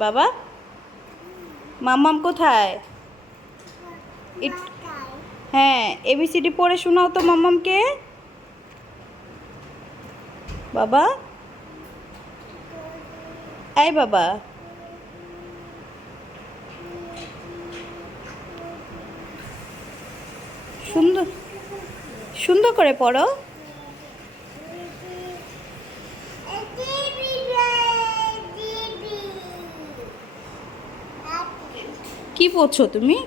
বাবা মাম্মাম কোথায়? হ্যাঁ, এবিসিডি পড়ে শোনাও তো মাম্মামকে। বাবা, এই বাবা, সুন্দর সুন্দর করে পড়ো। কি পড়ছো তুমি?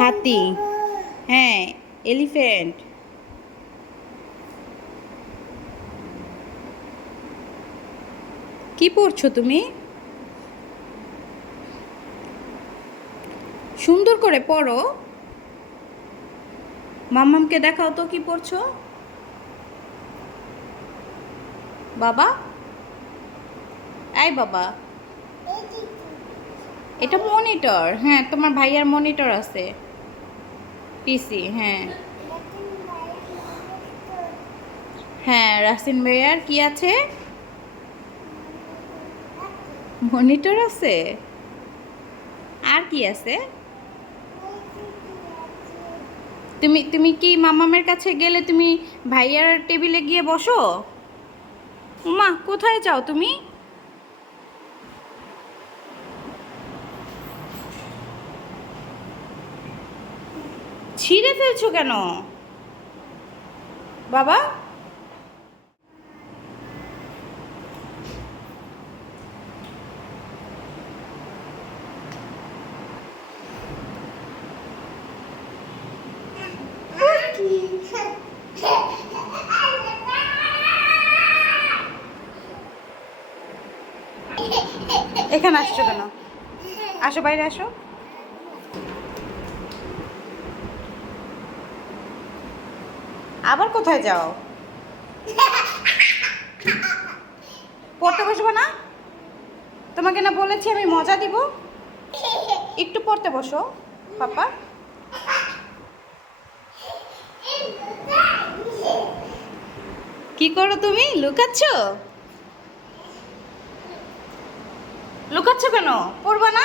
হাতি, হ্যাঁ, এলিফ্যান্ট। কি পড়ছো তুমি? সুন্দর করে পড়ো। মাম্মামকে দেখাও তো কি পড়ছো। বাবা, এই বাবা, এটা মনিটর। হ্যাঁ, তোমার ভাইয়ার মনিটর আছে, পিসি। হ্যাঁ হ্যাঁ, রাসিন ভাইয়ার কি আছে? মনিটর আছে। আর কি আছে? তুমি তুমি কি মামামের কাছে গেলে তুমি ভাইয়ার টেবিলে গিয়ে বসো? মা, কোথায় যাও তুমি? ছিঁড়ে ফেলছো কেন বাবা? এখানে আসছো কেন? আসো, বাইরে আসো। আবার কোথায় যাও? পড়তে বসবো না? তোমাকে না বলেছি আমি মজা দিব। একটু পড়তে বসো পাপা। কি করো তুমি? লুকাচ্ছ? লুকাচ্ছ কেন? পড়বা না?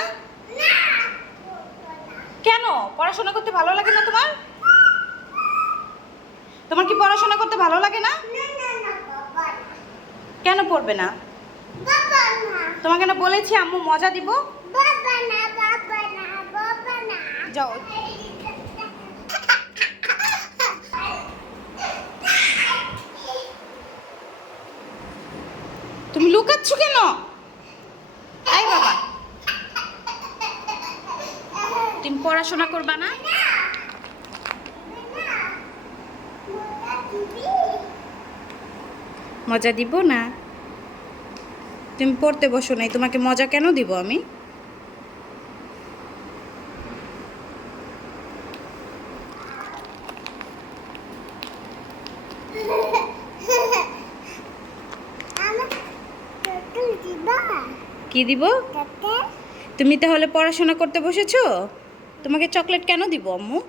কেন? পড়াশোনা করতে ভালো লাগে না তোমার? তোমার কি পড়াশোনা করতে ভালো লাগে না? কেন পড়বে না? তোমাকে না বলেছি আম্মু মজা দিব। যাও। তুমি লুকাচ্ছ কেন? এই বাবা, তুমি পড়াশোনা করবা না? মজা দিব না? তুমি পড়তে বসো নাই, তোমাকে মজা কেন দিব আমি? কি দিব? তুমি তাহলে পড়াশোনা করতে বসেছো? তোমাকে চকলেট কেন দিব আম্মু?